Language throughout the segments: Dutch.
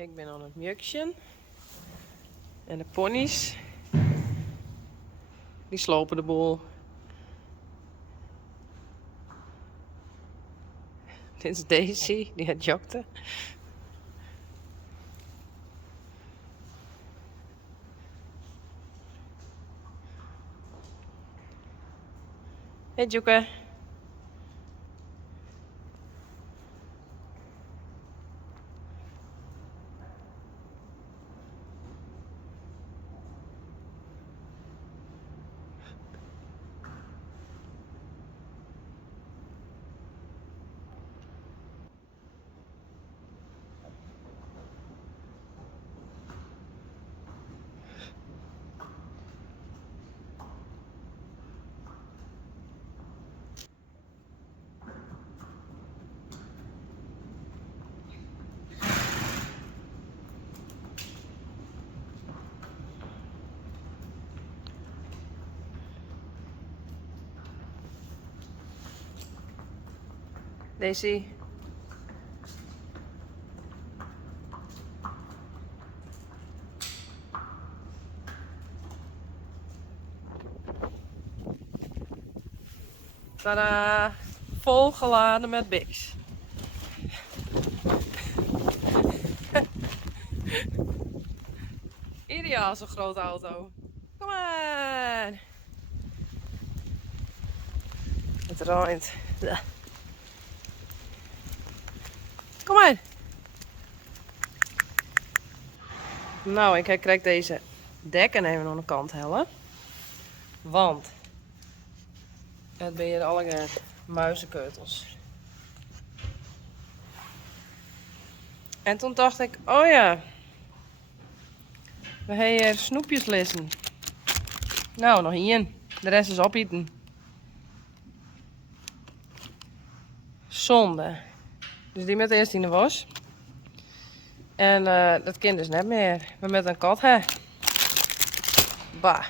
Ik ben aan het mjukschen. En de ponies, die slopen de boel. Dit is Daisy, die het jokte. Hey Joeke. Daisy. Tadaa! Volgeladen met Bix. Ideaal zo'n grote auto. Kom maar! Het raait. Kom maar! Nou, ik krijg deze dekken even aan de kant hellen. Want het ben hier alle muizenkeutels. En toen dacht ik, oh ja, we hebben hier snoepjes lessen. Nou, nog één. De rest is opeten. Zonde. Dus die met eerst in de was. En dat kind dus net meer. We met een kat, hè. Bah.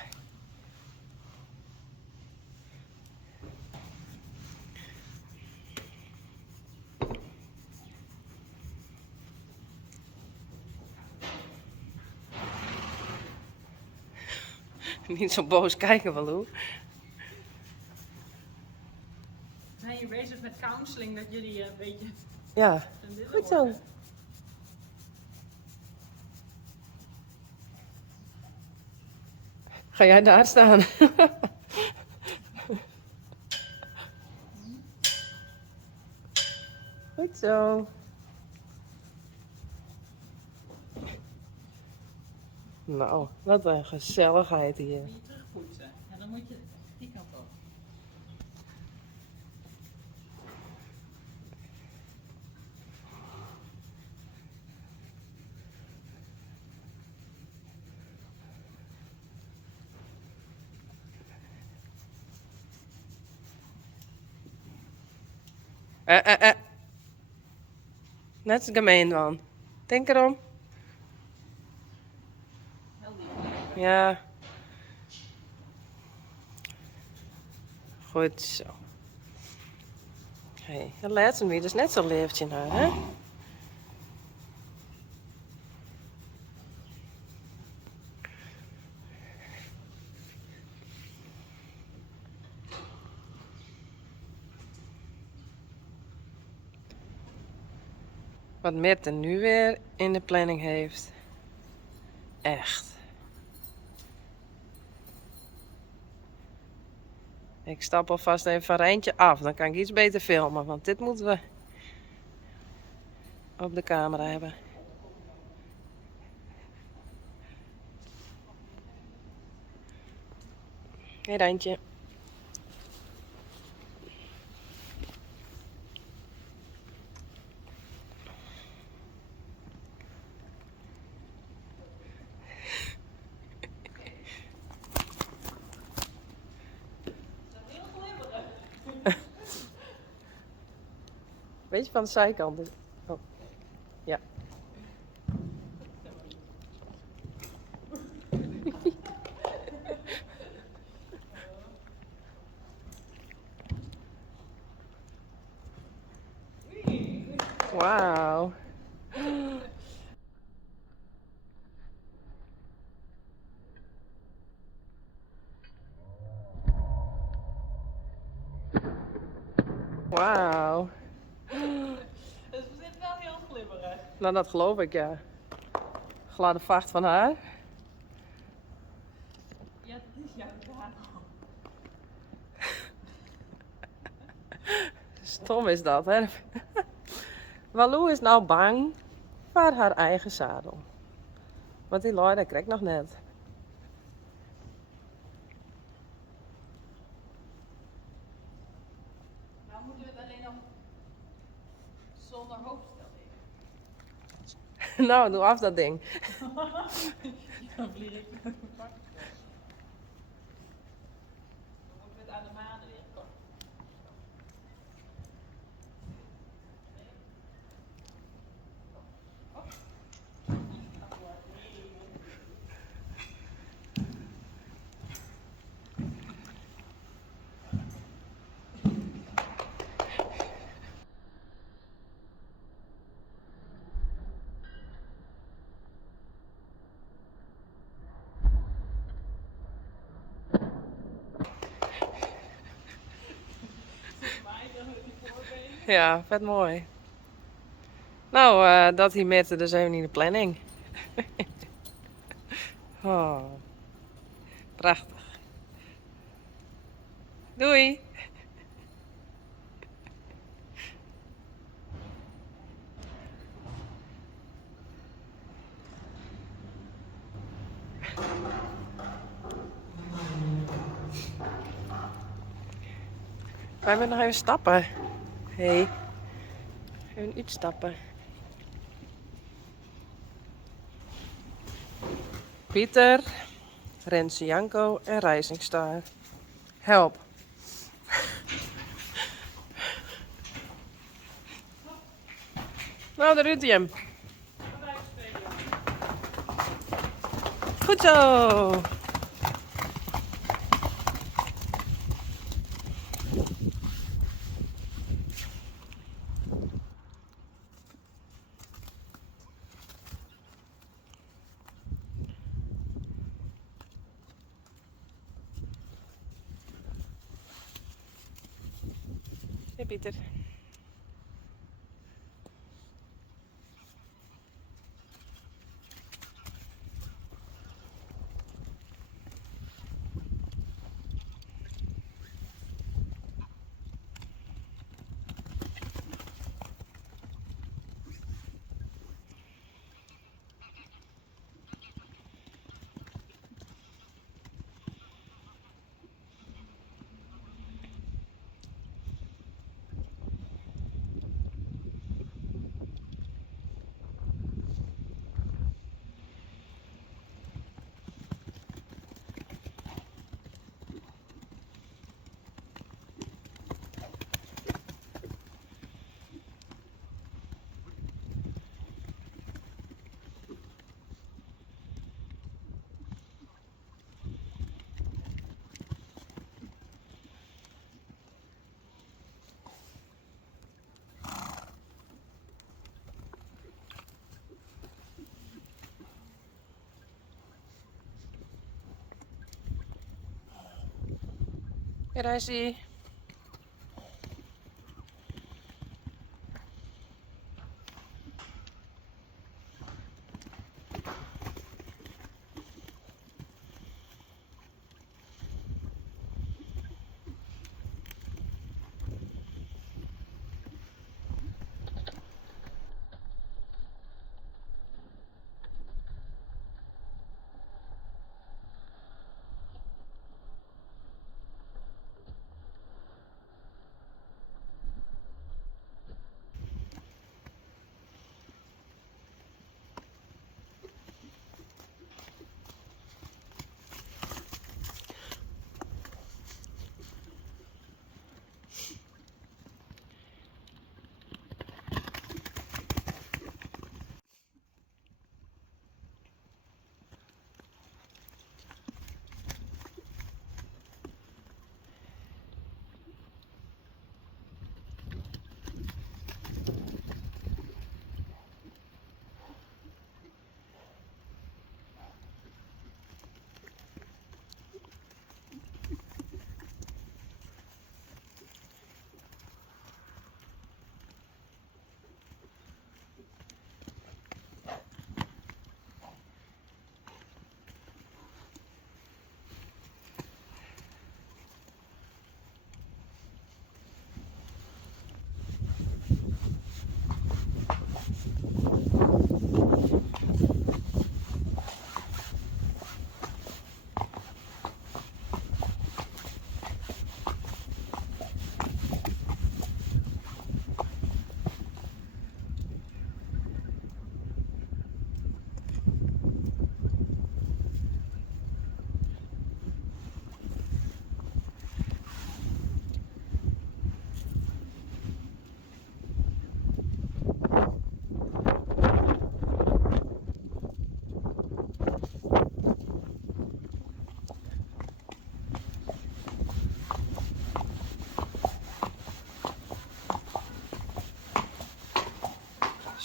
Niet zo boos kijken, Walou. Zijn je bezig met counseling dat jullie een beetje... Ja, goed zo. Ga jij daar staan? Goed zo. Nou, wat een gezelligheid hier. Moet je terugpoetsen. En dan moet je die kant op. Net gemeen dan. Denk erom. Heel lief. Ja. Goed zo. Hey, dat laatste weer dus net zo'n leertje nou, hè? Wat Mette nu weer in de planning heeft. Echt. Ik stap alvast even van Rijntje af. Dan kan ik iets beter filmen. Want dit moeten we op de camera hebben. Hé Rijntje. Beetje van de zijkant. Oh. Ja. Wauw. Wauw. Dus we zitten wel heel glibberig. Nou, dat geloof ik, ja. Gladde vacht van haar. Ja, dat is jouw daad. Stom is dat, hè? Walou is nou bang voor haar eigen zadel. Want die Lloyd, dat krijg ik nog net. Nou moeten we het alleen nog zonder hoofdstel Nou, doe af dat ding. Dan vlieg ik met een pak. Dan moeten we het aan de maan weer komen. Ja, vet mooi. Nou, dat hier met dus even in de planning. Oh, prachtig. Doei! Wij willen nog even stappen. Hey. Even uitstappen. Pieter, Renze Janko en Rijzingstar. Help. Nou, daar doet hij hem. Goed zo. Hey Pieter. Hey Rijzie.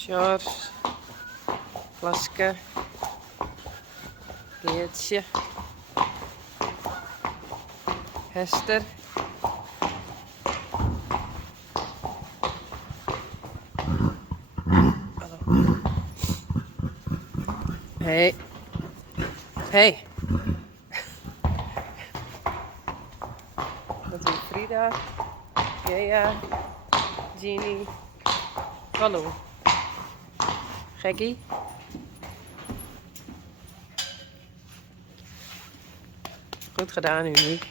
Sjors. Klaske. Geertje. Hester. Hey. Hey. Dat is Frida. Gea. Jeannie. Hallo. Gekkie. Goed gedaan, Uniek.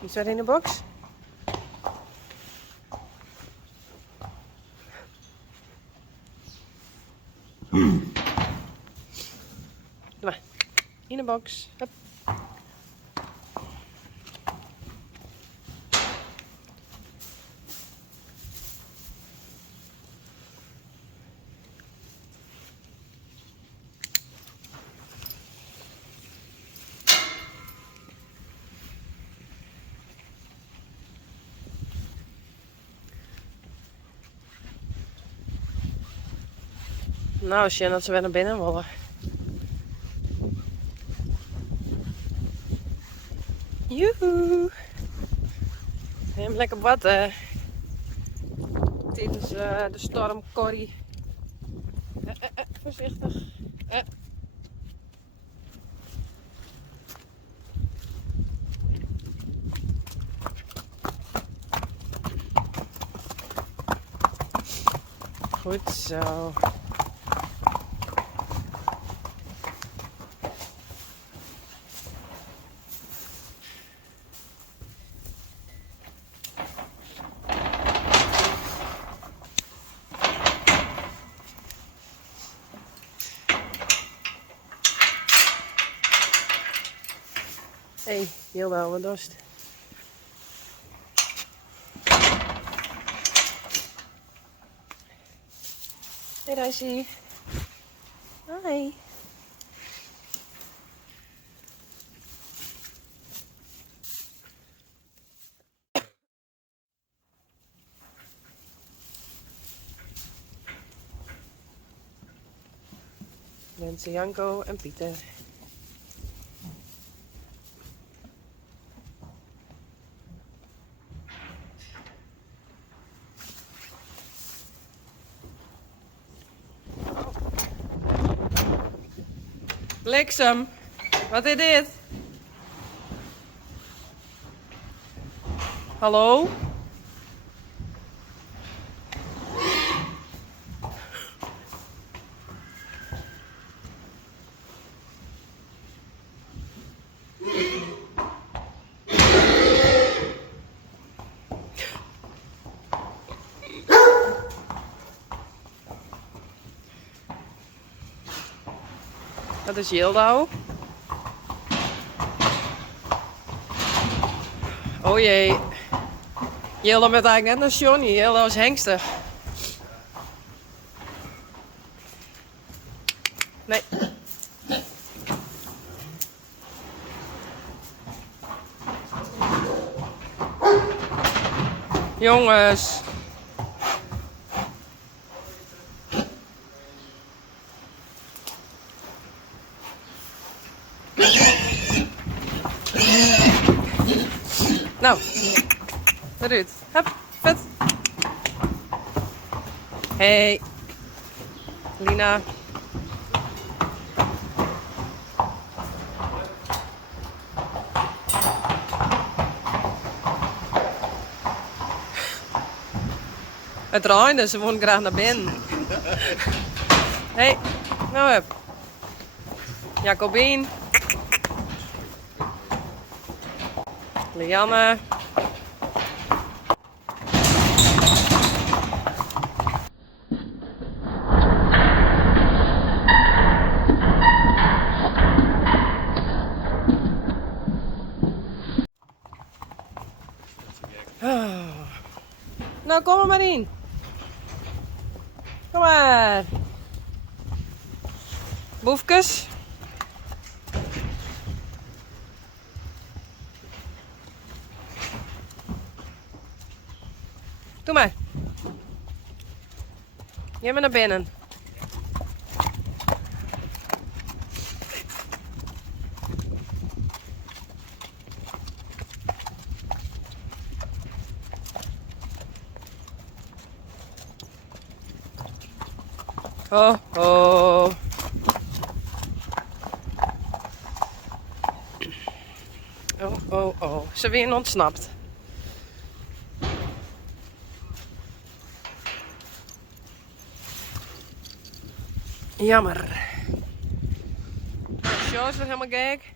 Is dat in de box? Doe maar. In de box. Hup. Nou, Sjen, dat ze weer naar binnen willen. Joehoe! Hem lekker watten. Tijdens de storm Corrie. Voorzichtig. Goed zo. Hey, heel wel wat dorst. Hey Daisy. Hi. Mensen Janko en Pieter. Bliksem, wat is dit? Hallo? Dat is Yildau. Oh jee. Yildau met eigenlijk net naar Johnny. Yildau is hengster. Nee. Jongens. Nou, Ruud. Hup, vet. Hey. Lina. Het regende, ze woont graag naar binnen. Hey, nou hup. Jacobien. Lianne. Nou, kom er maar in. Kom maar. Boefkes. Kom maar. Ga maar naar binnen. Oh, oh. Oh, oh, oh. Ze weer ontsnapt. Jammer. Sjors is helemaal gek.